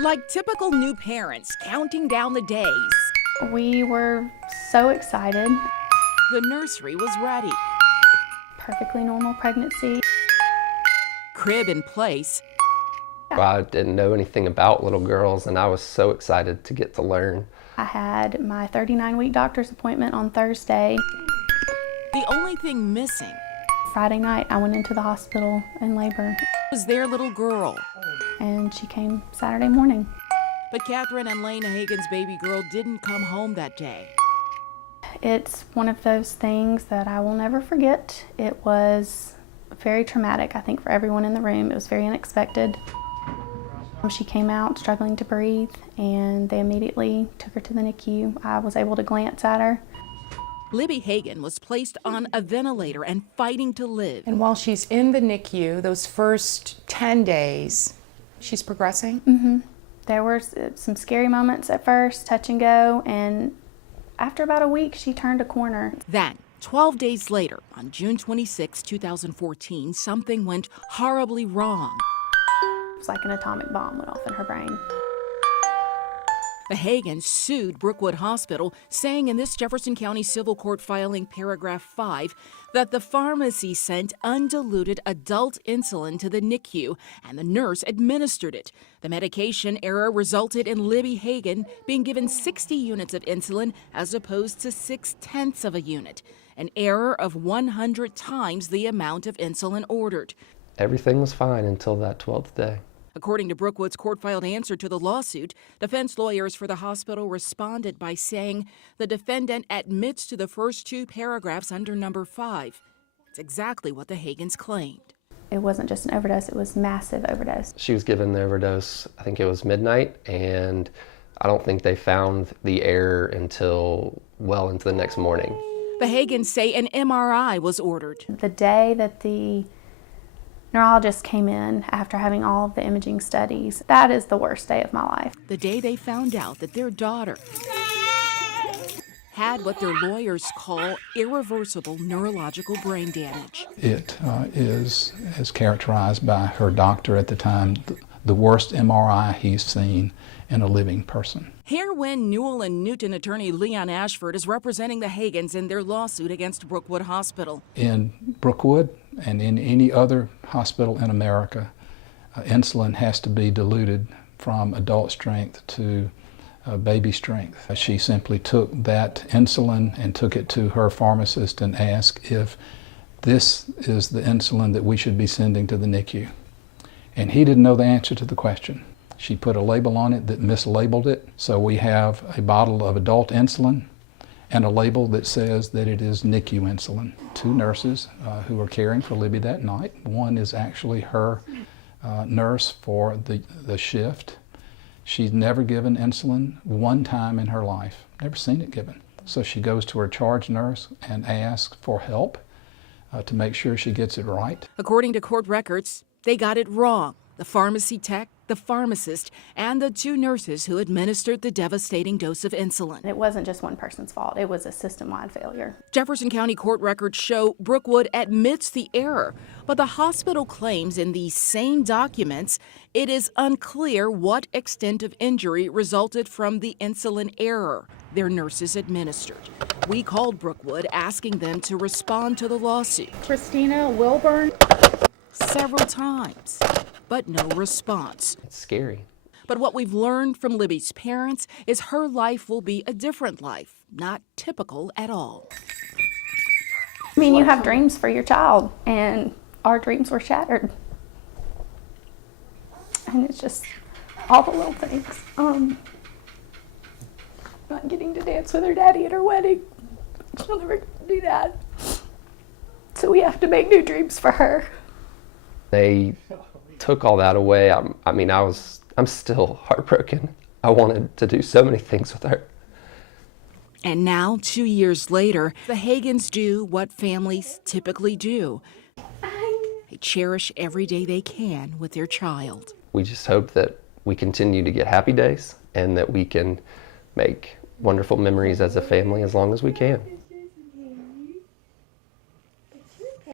Like typical new parents counting down the days. We were so excited. The nursery was ready. Perfectly normal pregnancy. Crib in place. I didn't know anything about little girls, and I was so excited to get to learn. I had my 39-week doctor's appointment on Thursday. The only thing missing Friday night, I went into the hospital in labor, was their little girl. and she came Saturday morning. But Catherine and Lena Hagen's baby girl didn't come home that day. It's one of those things that I will never forget. It was very traumatic, I think, for everyone in the room. It was very unexpected. She came out struggling to breathe, and they immediately took her to the NICU. I was able to glance at her. Libby Hagen was placed on a ventilator and fighting to live. And while she's in the NICU, those first 10 days, she's progressing? Mm-hmm. There were some scary moments at first, touch and go, and after about a week, she turned a corner. Then, 12 days later, on June 26, 2014, something went horribly wrong. It was like an atomic bomb went off in her brain. The Hagens sued Brookwood Hospital, saying in this Jefferson County Civil Court filing, paragraph 5, that the pharmacy sent undiluted adult insulin to the NICU and the nurse administered it. The medication error resulted in Libby Hagen being given 60 units of insulin as opposed to 0.6 of a unit, an error of 100 times the amount of insulin ordered. Everything was fine until that 12th day. According to Brookwood's court-filed answer to the lawsuit, defense lawyers for the hospital responded by saying the defendant admits to the first two paragraphs under number 5. It's exactly what the Hagens claimed. It wasn't just an overdose, it was massive overdose. She was given the overdose, I think it was midnight, and I don't think they found the error until well into the next morning. The Hagens say an MRI was ordered. The day that the neurologist came in after having all of the imaging studies, that is the worst day of my life. The day they found out that their daughter had what their lawyers call irreversible neurological brain damage. It is characterized by her doctor at the time, the worst MRI he's seen in a living person. Hare Wynn, Newell and Newton attorney Leon Ashford is representing the Hagens in their lawsuit against Brookwood Hospital. In Brookwood and in any other hospital in America, insulin has to be diluted from adult strength to baby strength. She simply took that insulin and took it to her pharmacist and asked if this is the insulin that we should be sending to the NICU. And he didn't know the answer to the question. She put a label on it that mislabeled it, so we have a bottle of adult insulin and a label that says that it is NICU insulin. Two nurses who are caring for Libby that night. One is actually her nurse for the shift. She's never given insulin one time in her life, never seen it given. So she goes to her charge nurse and asks for help to make sure she gets it right. According to court records, they got it wrong. The pharmacy tech, the pharmacist, and the two nurses who administered the devastating dose of insulin. It wasn't just one person's fault, it was a system-wide failure. Jefferson County court records show Brookwood admits the error, but the hospital claims in these same documents it is unclear what extent of injury resulted from the insulin error their nurses administered. We called Brookwood asking them to respond to the lawsuit. Christina Wilburn. Several times, but no response. It's scary. But what we've learned from Libby's parents is her life will be a different life, not typical at all. I mean, you have dreams for your child, and our dreams were shattered. And it's just all the little things. Not getting to dance with her daddy at her wedding. She'll never do that. So we have to make new dreams for her. They took all that away. I'm still heartbroken. I wanted to do so many things with her. And now, 2 years later, the Hagens do what families typically do. They cherish every day they can with their child. We just hope that we continue to get happy days and that we can make wonderful memories as a family as long as we can.